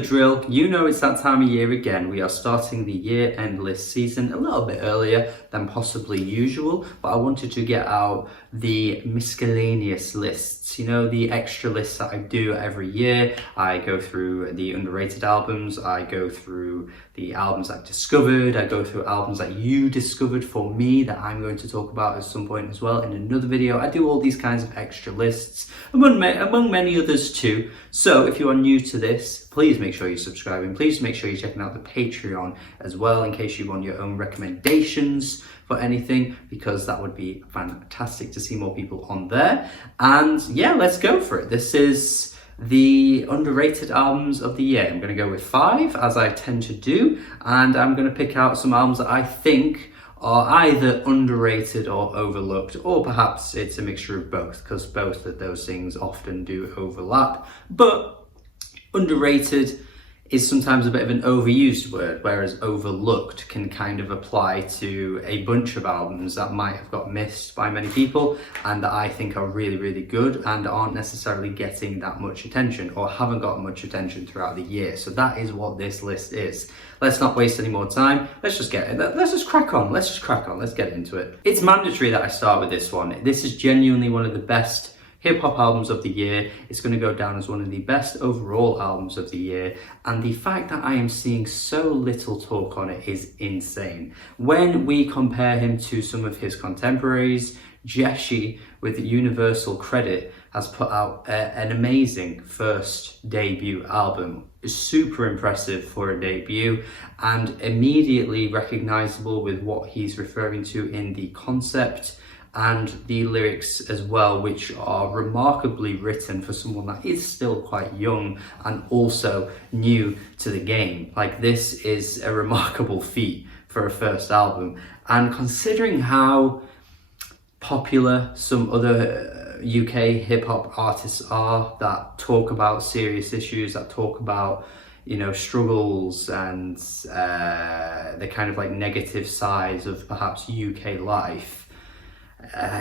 drill. You know it's that time of year again. We are starting the year-end list season a little bit earlier than possibly usual, but I wanted to get out the miscellaneous lists, you know, the extra lists that I do every year. I go through the underrated albums, I go through the albums I've discovered, I go through albums that you discovered for me that I'm going to talk about at some point as well in another video. I do all these kinds of extra lists, among many others too. So if you are new to this, please make sure you're subscribing. Please make sure you're checking out the Patreon as well in case you want your own recommendations for anything, because that would be fantastic to see more people on there. And yeah, let's go for it. This is the underrated albums of the year. I'm going to go with 5, as I tend to do, and I'm going to pick out some albums that I think are either underrated or overlooked, or perhaps it's a mixture of both, because both of those things often do overlap. But underrated is sometimes a bit of an overused word, whereas overlooked can kind of apply to a bunch of albums that might have got missed by many people and that I think are really, really good and aren't necessarily getting that much attention or haven't got much attention throughout the year. So that is what this list is. Let's not waste any more time. Let's just crack on. Let's get into it. It's mandatory that I start with this one. This is genuinely one of the best hip-hop albums of the year. It's going to go down as one of the best overall albums of the year, and the fact that I am seeing so little talk on it is insane. When we compare him to some of his contemporaries, Jeshi with Universal Credit has put out an amazing first debut album. Super impressive for a debut and immediately recognizable with what he's referring to in the concept and the lyrics as well, which are remarkably written for someone that is still quite young and also new to the game. Like, this is a remarkable feat for a first album, and considering how popular some other UK hip-hop artists are that talk about serious issues, that talk about, you know, struggles and the kind of like negative sides of perhaps UK life.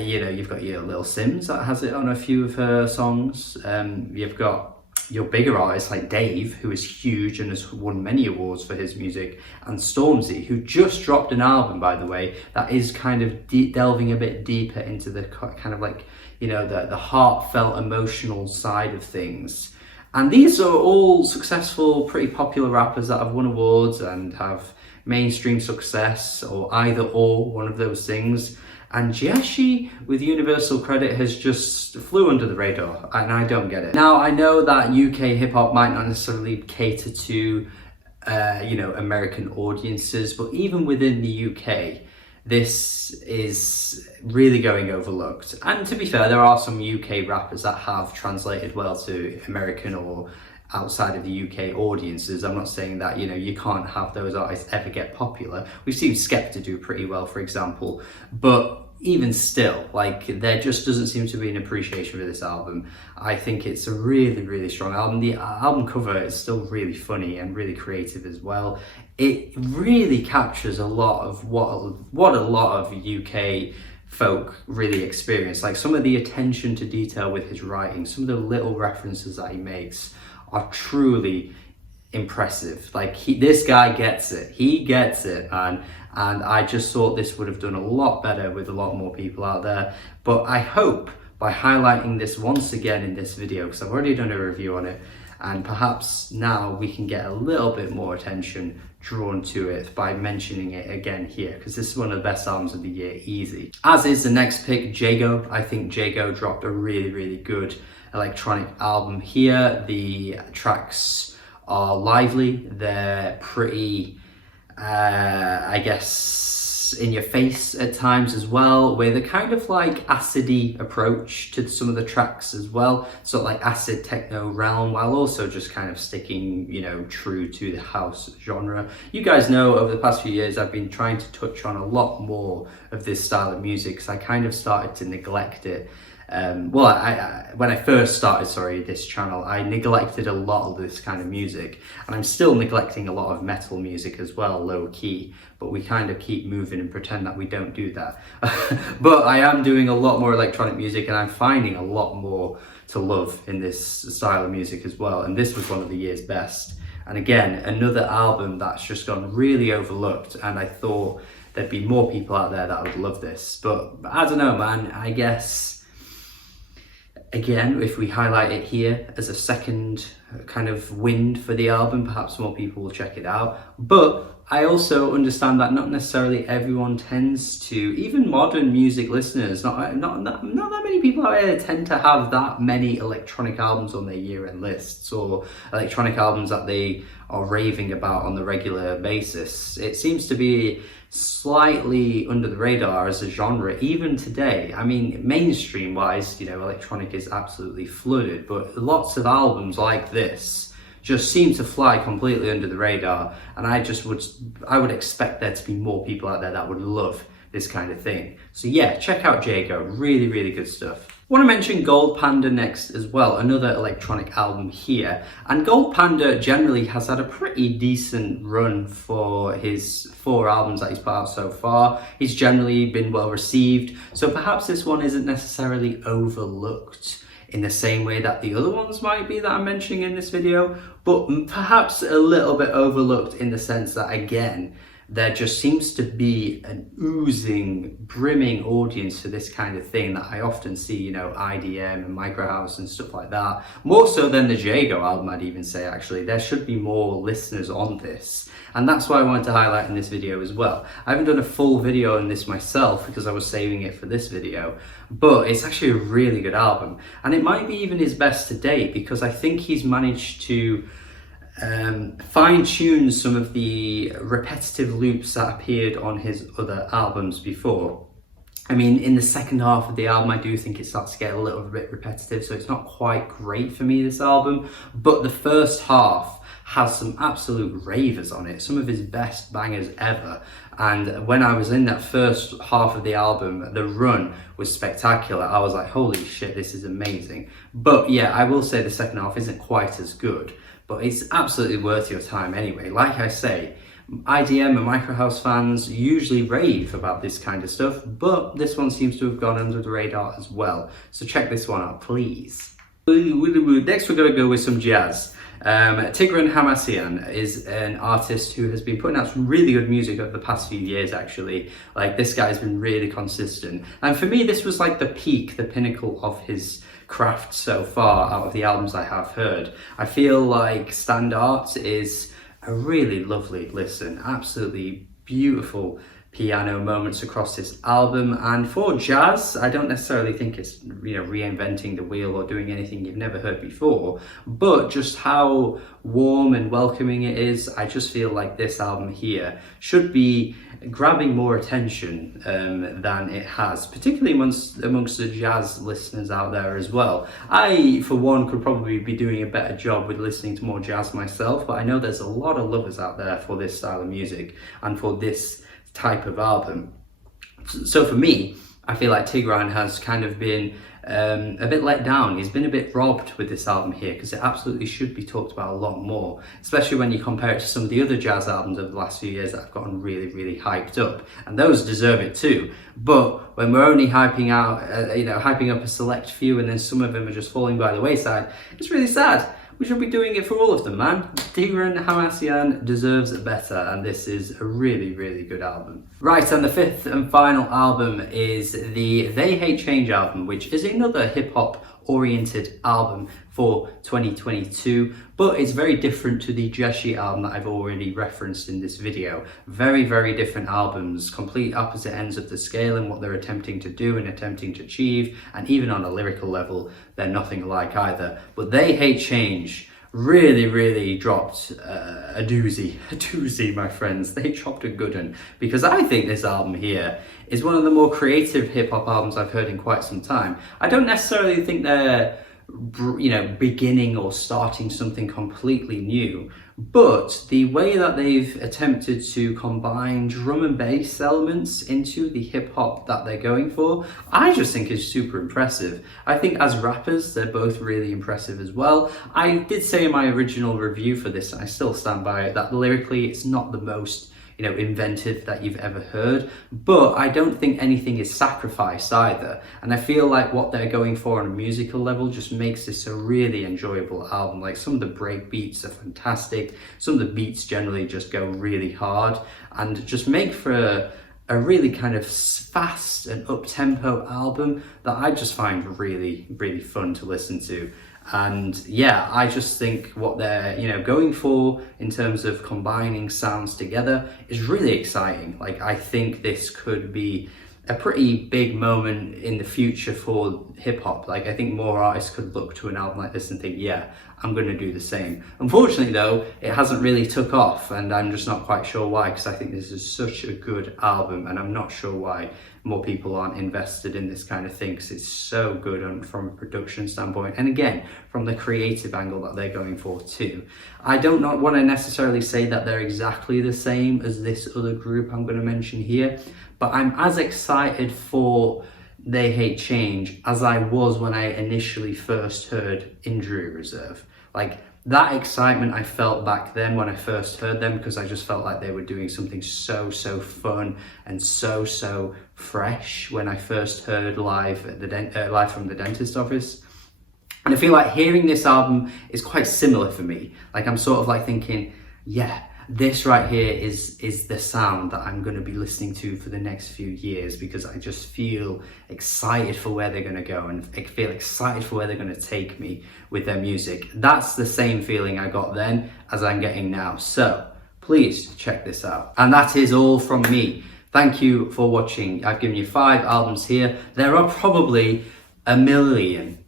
You know, you've got your Lil Sims that has it on a few of her songs. You've got your bigger artists like Dave, who is huge and has won many awards for his music, and Stormzy, who just dropped an album, by the way, that is kind of delving a bit deeper into the kind of like, you know, the heartfelt, emotional side of things. And these are all successful, pretty popular rappers that have won awards and have mainstream success, or either or, one of those things. And Jeshi with Universal Credit has just flew under the radar, and I don't get it. Now, I know that UK hip-hop might not necessarily cater to, you know, American audiences, but even within the UK, this is really going overlooked. And to be fair, there are some UK rappers that have translated well to American or outside of the UK audiences. I'm not saying that, you know, you can't have those artists ever get popular. We've seen Skepta do pretty well, for example, but even still, like, there just doesn't seem to be an appreciation for this album. I think it's a really, really strong album. The album cover is still really funny and really creative as well. It really captures a lot of what a lot of UK folk really experience. Like, some of the attention to detail with his writing, some of the little references that he makes are truly impressive. Like, this guy gets it. He gets it, man. And I just thought this would have done a lot better with a lot more people out there. But I hope by highlighting this once again in this video, because I've already done a review on it, and perhaps now we can get a little bit more attention drawn to it by mentioning it again here, because this is one of the best albums of the year, easy. As is the next pick, Jeigo. I think Jago dropped a really, really good electronic album here. The tracks are lively, they're pretty, I guess, in your face at times as well, with a kind of like acidy approach to some of the tracks as well, sort of like acid techno realm, while also just kind of sticking, you know, true to the house genre. You guys know over the past few years I've been trying to touch on a lot more of this style of music, because I kind of started to neglect it. When I first started, this channel, I neglected a lot of this kind of music, and I'm still neglecting a lot of metal music as well, low key, but we kind of keep moving and pretend that we don't do that. But I am doing a lot more electronic music, and I'm finding a lot more to love in this style of music as well, and this was one of the year's best. And again, another album that's just gone really overlooked, and I thought there'd be more people out there that would love this. But I don't know, man. I guess, again, if we highlight it here as a second kind of wind for the album, perhaps more people will check it out. But I also understand that not necessarily everyone tends to, even modern music listeners, not that many people out there tend to have that many electronic albums on their year-end lists, or electronic albums that they are raving about on the regular basis. It seems to be slightly under the radar as a genre even today. I mean, mainstream wise, you know, electronic is absolutely flooded, but lots of albums like this just seem to fly completely under the radar, and I would expect there to be more people out there that would love this kind of thing. So yeah, check out Jeigo, really, really good stuff. I want to mention Gold Panda next as well, another electronic album here. And Gold Panda generally has had a pretty decent run for his 4 albums that he's put out so far. He's generally been well received, so perhaps this one isn't necessarily overlooked in the same way that the other ones might be that I'm mentioning in this video, but perhaps a little bit overlooked in the sense that, again, there just seems to be an oozing, brimming audience for this kind of thing that I often see, you know, IDM and Micro House and stuff like that. More so than the Jago album, I'd even say, actually. There should be more listeners on this. And that's why I wanted to highlight in this video as well. I haven't done a full video on this myself because I was saving it for this video, but it's actually a really good album. And it might be even his best to date, because I think he's managed to fine-tune some of the repetitive loops that appeared on his other albums before. I mean, in the second half of the album, I do think it starts to get a little bit repetitive, so it's not quite great for me, this album. But the first half has some absolute ravers on it, some of his best bangers ever. And when I was in that first half of the album, the run was spectacular. I was like, holy shit, this is amazing. But yeah, I will say the second half isn't quite as good, but it's absolutely worth your time anyway. Like I say, IDM and Micro House fans usually rave about this kind of stuff, but this one seems to have gone under the radar as well. So check this one out, please. Next we're going to go with some jazz. Tigran Hamasian is an artist who has been putting out some really good music over the past few years, actually. Like, this guy's been really consistent. And for me, this was like the peak, the pinnacle of his craft so far out of the albums I have heard. I feel like Standard is a really lovely listen, absolutely beautiful piano moments across this album. And for jazz, I don't necessarily think it's, you know, reinventing the wheel or doing anything you've never heard before, but just how warm and welcoming it is. I just feel like this album here should be grabbing more attention than it has, particularly amongst the jazz listeners out there as well. I, for one, could probably be doing a better job with listening to more jazz myself, but I know there's a lot of lovers out there for this style of music and for this type of album. So for me, I feel like Tigran has kind of been a bit let down. He's been a bit robbed with this album here, because it absolutely should be talked about a lot more, especially when you compare it to some of the other jazz albums of the last few years that have gotten really, really hyped up, and those deserve it too. But when we're only hyping up a select few, and then some of them are just falling by the wayside, it's really sad. We should be doing it for all of them, man. Tigran Hamasian deserves better, and this is a really, really good album. Right, and the fifth and final album is the They Hate Change album, which is another hip-hop oriented album for 2022, but it's very different to the Jeshi album that I've already referenced in this video. Very, very different albums, complete opposite ends of the scale in what they're attempting to do and attempting to achieve, and even on a lyrical level, they're nothing alike either. But They Hate Change really, really dropped a doozy, my friends. They dropped a good one, because I think this album here is one of the more creative hip-hop albums I've heard in quite some time. I don't necessarily think they're, you know, beginning or starting something completely new, but the way that they've attempted to combine drum and bass elements into the hip hop that they're going for, I just think is super impressive. I think as rappers, they're both really impressive as well. I did say in my original review for this, and I still stand by it, that lyrically it's not the most, you know, inventive that you've ever heard, but I don't think anything is sacrificed either. And I feel like what they're going for on a musical level just makes this a really enjoyable album. Like, some of the break beats are fantastic, some of the beats generally just go really hard and just make for a really kind of fast and up-tempo album that I just find really, really fun to listen to. And yeah, I just think what they're, you know, going for in terms of combining sounds together is really exciting. Like, I think this could be a pretty big moment in the future for hip hop. Like, I think more artists could look to an album like this and think, yeah, I'm going to do the same. Unfortunately though, it hasn't really took off, and I'm just not quite sure why, because I think this is such a good album, and I'm not sure why more people aren't invested in this kind of thing, because it's so good from a production standpoint, and again, from the creative angle that they're going for too. I don't want to necessarily say that they're exactly the same as this other group I'm going to mention here, but I'm as excited for They Hate Change as I was when I initially first heard Injury Reserve. Like, that excitement I felt back then when I first heard them, because I just felt like they were doing something so fun and so fresh when I first heard live at the live from the dentist office. And I feel like hearing this album is quite similar for me. Like, I'm sort of like thinking, yeah, this right here is the sound that I'm going to be listening to for the next few years, because I just feel excited for where they're going to go, and I feel excited for where they're going to take me with their music. That's the same feeling I got then as I'm getting now. So please check this out. And that is all from me. Thank you for watching. I've given you 5 albums here. There are probably a million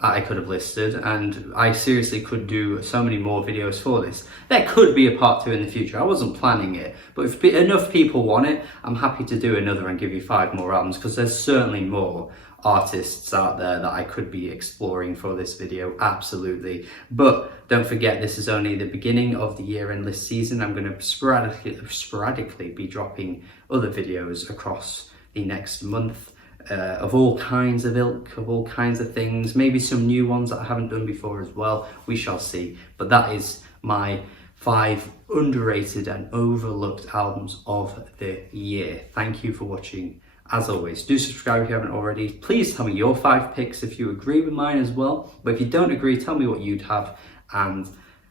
I could have listed, and I seriously could do so many more videos for this. There could be a part 2 in the future. I wasn't planning it, but if enough people want it, I'm happy to do another and give you 5 more albums, because there's certainly more artists out there that I could be exploring for this video, absolutely. But don't forget, this is only the beginning of the year-end list season. I'm going to sporadically be dropping other videos across the next month, of all kinds of ilk, of all kinds of things, maybe some new ones that I haven't done before as well. We shall see. But that is my 5 underrated and overlooked albums of the year. Thank you for watching. As always, do subscribe if you haven't already. Please tell me your 5 picks if you agree with mine as well. But if you don't agree, tell me what you'd have. And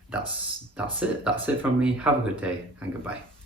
that's it. That's it from me. Have a good day and goodbye.